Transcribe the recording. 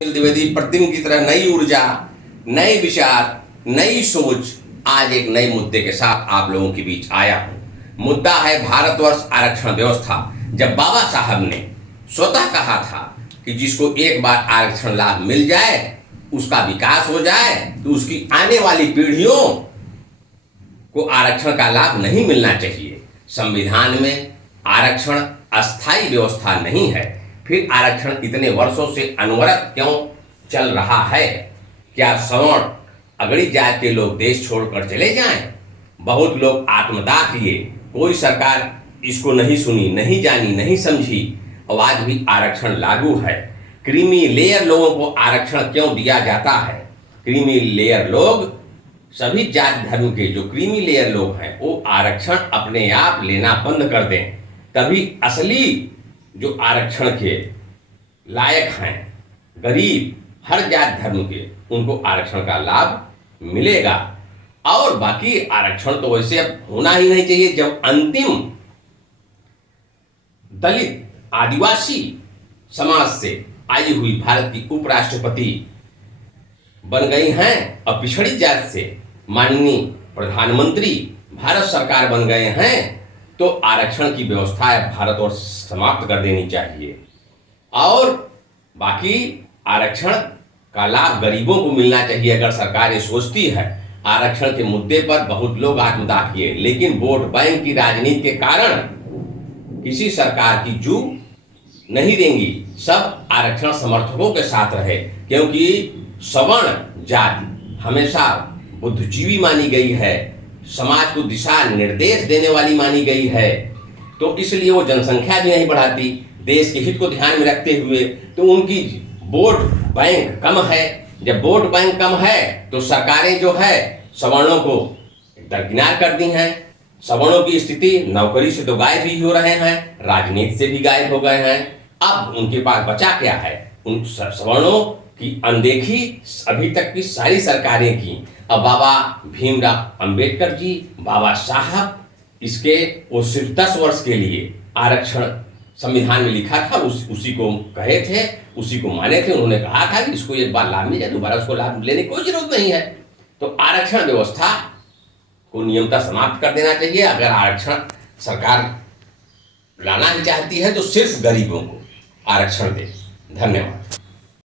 द्विवेदी प्रतिदिन की तरह नई ऊर्जा, नए विचार, नई सोच आज एक नए मुद्दे के साथ आप लोगों के बीच आया हूं। मुद्दा है भारतवर्ष आरक्षण व्यवस्था। जब बाबा साहब ने स्वतः कहा था कि जिसको एक बार आरक्षण लाभ मिल जाए, उसका विकास हो जाए, तो उसकी आने वाली पीढ़ियों को आरक्षण का लाभ नहीं मिलना चाहिए। संविधान में आरक्षण अस्थायी व्यवस्था नहीं है, फिर आरक्षण इतने वर्षों से अनवरत क्यों चल रहा है? क्या सवर्ण अगड़ी जात के लोग देश छोड़कर चले जाएं? बहुत लोग आत्मदाह किए, कोई सरकार इसको नहीं सुनी, नहीं जानी, नहीं समझी, और आज भी आरक्षण लागू है। क्रीमी लेयर लोगों को आरक्षण क्यों दिया जाता है? क्रीमी लेयर लोग, सभी जाति धर्म के जो क्रीमी लेयर लोग हैं, वो आरक्षण अपने आप लेना बंद कर दें, तभी असली जो आरक्षण के लायक हैं, गरीब, हर जात धर्म के, उनको आरक्षण का लाभ मिलेगा। और बाकी आरक्षण तो वैसे अब होना ही नहीं चाहिए। जब अंतिम दलित आदिवासी समाज से आई हुई भारत की उपराष्ट्रपति बन गई हैं और पिछड़ी जात से माननीय प्रधानमंत्री भारत सरकार बन गए हैं, तो आरक्षण की व्यवस्था है भारत और समाप्त कर देनी चाहिए। और बाकी आरक्षण का लाभ गरीबों को मिलना चाहिए। अगर सरकार ये सोचती है, आरक्षण के मुद्दे पर बहुत लोग आत्मदाह किए, लेकिन वोट बैंक की राजनीति के कारण किसी सरकार की जू नहीं देंगी। सब आरक्षण समर्थकों के साथ रहे, क्योंकि सवर्ण जाति हमेशा बुद्धिजीवी मानी गई है, समाज को दिशा निर्देश देने वाली मानी गई है, तो इसलिए वो जनसंख्या भी नहीं बढ़ाती। देश के हित को ध्यान में रखते हुए तो उनकी वोट बैंक कम है। जब वोट बैंक कम है तो सरकारें जो है सवर्णों को दरकिनार कर दी हैं। सवर्णों की स्थिति नौकरी से तो गायब भी हो रहे हैं, राजनीति से भी गायब हो गए हैं। अब उनके पास बचा क्या है? उन सवर्णों की अनदेखी अभी तक की सारी सरकारें की। अब बाबा भीमराव अंबेडकर जी, बाबा साहब, इसके वो सिर्फ 10 वर्ष के लिए आरक्षण संविधान में लिखा था, उसी को कहे थे, उसी को माने थे। उन्होंने कहा था कि इसको एक बार लाभ मिल जाए, दोबारा उसको लाभ लेने की कोई जरूरत नहीं है। तो आरक्षण व्यवस्था को नियमतः समाप्त कर देना चाहिए। अगर आरक्षण सरकार लाना ही चाहती है तो सिर्फ गरीबों को आरक्षण दे। धन्यवाद।